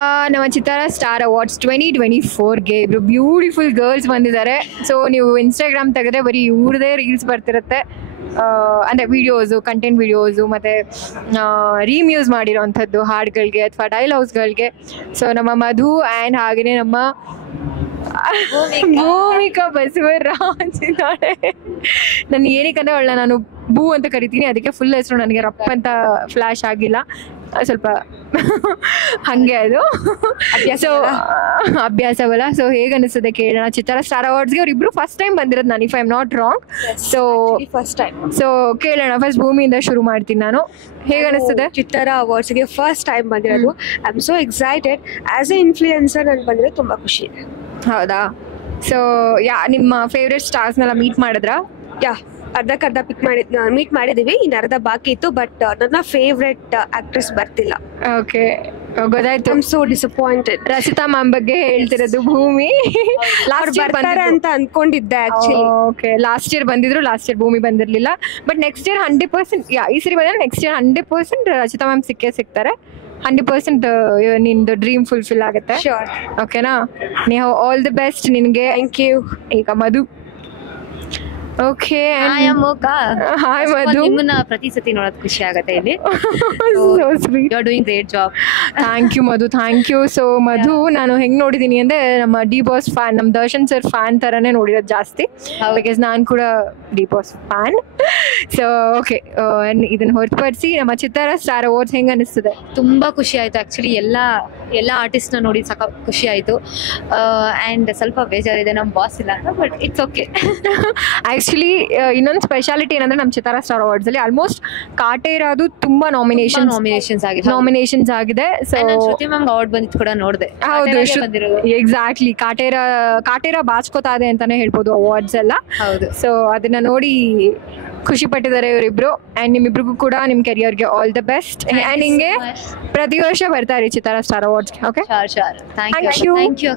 ನಮ್ಮ ಚಿತ್ತಾರ star awards 2024ಗೆ ಇಬ್ರು ಬ್ಯೂಟಿಫುಲ್ ಗರ್ಲ್ಸ್ ಬಂದಿದ್ದಾರೆ. ಸೊ ನೀವು ಇನ್ಸ್ಟಾಗ್ರಾಮ್ ತೆಗೆದ್ರೆ ಬರೀ ಇವ್ರದೇ ರೀಲ್ಸ್ ಬರ್ತಿರುತ್ತೆ. ಅಂದರೆ ವಿಡಿಯೋಸು, ಕಂಟೆಂಟ್ ವಿಡಿಯೋಸು ಮತ್ತು ರೀಮ್ಯೂಸ್ ಮಾಡಿರೋವಂಥದ್ದು ಹಾಡುಗಳಿಗೆ ಅಥವಾ ಡೈಲಾಗ್ಸ್ಗಳಿಗೆ. ಸೊ ನಮ್ಮ ಮಧು ಆ್ಯಂಡ್ ಹಾಗೆಯೇ ನಮ್ಮ ಭೂಮಿಕಾ ಬಸವರಾಜ್ ಇದ್ದಾಳೆ. ನಾನು ಏನಕ್ಕಂದ್ರೆ ಅವಳನ್ನ ನಾನು ಭೂ ಅಂತ ಕರಿತೀನಿ, ಅದಕ್ಕೆ ಫುಲ್ ಹೆಸರು ನನಗೆ ರಪ್ಪ ಅಂತ ಫ್ಲ್ಯಾಶ್ ಆಗಿಲ್ಲ, ಸ್ವಲ್ಪ ಹಾಗೆ ಅದು ಸೊ ಅಭ್ಯಾಸವಲ್ಲ. ಸೊ ಹೇಗೆ ಅನಿಸ್ತದೆ ಕೇಳೋಣ. ಚಿತ್ತಾರ ಸ್ಟಾರ್ ಅವಾರ್ಡ್ಸ್ಗೆ ಅವರಿಬ್ರು ಫಸ್ಟ್ ಟೈಮ್ ಬಂದಿರೋದು ನಾನು, if I am not wrong. So first time. So ಕೇಳೋಣ. ಫಸ್ಟ್ ಭೂಮಿಯಿಂದ ಶುರು ಮಾಡ್ತೀನಿ ನಾನು. ಹೇಗೆ ಅನಿಸ್ತದೆ? ಚಿತ್ತಾರ ಅವಾರ್ಡ್ಸ್ಗೆ ಫಸ್ಟ್ ಟೈಮ್ ಬಂದಿರೋದು. I am so excited. As A influencer ನಾನು ಬಂದಿರೋದು ತುಂಬ ಖುಷಿ ಇದೆ. ಹೌದಾ? ಸೊ ನಿಮ್ಮ ಫೇವ್ರೆಟ್ ಸ್ಟಾರ್ಸ್ನೆಲ್ಲ ಮೀಟ್ ಮಾಡಿದ್ರಾ? ಅರ್ಧಕ್ಕರ್ಧ ಮೀಟ್ ಮಾಡಿದೀವಿ, ಇನ್ನು ಅರ್ಧ ಬಾಕಿ ಇತ್ತು. ಬಟ್ ನನ್ನ ಫೇವ್ರೆಟ್ ಆಕ್ಟ್ರೆಸ್ ಬರ್ತಿಲ್ಲ. ಓಕೆ, ಗೊತ್ತಾಯ್ತು. I am so disappointed. Rachita ma'am ಬಗ್ಗೆ ಹೇಳ್ತಿರೋದು ಭೂಮಿ. ಲಾಸ್ಟ್ ಬರ್ತಾರೆ ಅಂತ ಅನ್ಕೊಂಡಿದ್ದೆ ಆಕ್ಚುಲಿ. ಓಕೆ, ಲಾಸ್ಟ್ ಇಯರ್ ಬಂದಿದ್ರು, ಲಾಸ್ಟ್ ಇಯರ್ ಭೂಮಿ ಬಂದಿರಲಿಲ್ಲ. ಬಟ್ ನೆಕ್ಸ್ಟ್ ಇಯರ್ 100%, ಈ ಸರಿ ಬಂದ್ರೆ ನೆಕ್ಸ್ಟ್ ಇಯರ್ 100% ರಚಿತಾ ಮ್ಯಾಮ್ ಸಿಗ್ತಾರೆ. 100% ನಿಂದು ಡ್ರೀಮ್ ಫುಲ್ಫಿಲ್ ಆಗುತ್ತೆ. ಶ್ಯೂರ್. ಓಕೆನಾ? ನೀವು ಆಲ್ ದಿ ಬೆಸ್ಟ್ ನಿನಗೆ. Thank you. ಈಗ ಮಧು. ಓಕೆ, ಹಾಯ್ ಅಮ್ಮೋಕ. ಹಾಯ್ ಮಧು. ನಿಮ್ಮನ್ನ ಪ್ರತಿ ಸತಿ ನೋಡೋದು ಖುಷಿ ಆಗುತ್ತೆ ಇಲ್ಲಿ. So sweet. You are doing great job. Thank you Madhu, thank you. So Madhu ನಾನು ಹೆಂಗೆ ನೋಡಿದ್ದೀನಿ ಅಂದರೆ ನಮ್ಮ ಡಿ ಬಾಸ್ ಫ್ಯಾನ್, ನಮ್ಮ ದರ್ಶನ್ ಸರ್ ಫ್ಯಾನ್ ಥರನೇ ನೋಡಿರೋದು ಜಾಸ್ತಿ. ಬಿಕಾಸ್ ನಾನು ಕೂಡ D boss fan. So okay, ಇದನ್ನು ಹೊರತುಪಡಿಸಿ ನಮ್ಮ ಚಿತ್ತಾರ ಸ್ಟಾರ್ ಅವಾರ್ಡ್ಸ್ ಹೆಂಗೆ ಅನಿಸ್ತದೆ? ತುಂಬಾ ಖುಷಿ ಆಯ್ತು ಆಕ್ಚುಲಿ. ಎಲ್ಲ ಆರ್ಟಿಸ್ಟ್ನ ನೋಡಿ ಸಾಕ ಖುಷಿ ಆಯ್ತು. ಆ್ಯಂಡ್ ಸ್ವಲ್ಪ ಬೇಜಾರಿದೆ ನಮ್ಮ ಬಾಸ್ ಇಲ್ಲ ಅಂತ, ಬಟ್ ಇಟ್ಸ್ ಓಕೆ. ಆ್ಯಕ್ಚುಲಿ ಇನ್ನೊಂದು ಸ್ಪೆಷಾಲಿಟಿ ಏನಂದ್ರೆ ನಮ್ಮ ಚಿತ್ತಾರ ಸ್ಟಾರ್ ಅವಾರ್ಡ್ಸಲ್ಲಿ ಆಲ್ಮೋಸ್ಟ್ ಕಾಟೇರಾದು ತುಂಬ ನಾಮಿನೇಷನ್ಸ್ ಆಗಿದೆ. ಸೊ ಶ್ರುತಿ ಮ್ಯಾಮ್ ಅವಾರ್ಡ್ ಬಂದಿದ್ದು ಕೂಡ ನೋಡಿದೆ. ಹೌದು, ಎಕ್ಸಾಕ್ಟ್ಲಿ. ಕಾಟೇರ ಬಾಚ್ಕೋತಾ ಇದೆ ಅಂತಾನೆ ಹೇಳ್ಬೋದು ಅವಾರ್ಡ್ಸ್ ಎಲ್ಲ. ಹೌದು. ಸೊ ಅದನ್ನ ನೋಡಿ ಖುಷಿ ಪಟ್ಟಿದ್ದಾರೆ ಇವರಿಬ್ರು. ಆ್ಯಂಡ್ ನಿಮ್ಮಿಬ್ರಿಗೂ ಕೂಡ ನಿಮ್ಮ ಕೆರಿಯರ್ಗೆ ಆಲ್ ದ ಬೆಸ್ಟ್. ಆ್ಯಂಡ್ ಹಿಂಗೆ ಪ್ರತಿ ವರ್ಷ ಬರ್ತಾರೆ ಚಿತ್ತಾರ ಸ್ಟಾರ್ ಅವಾರ್ಡ್ಸ್ಗೆ. Okay, thank you.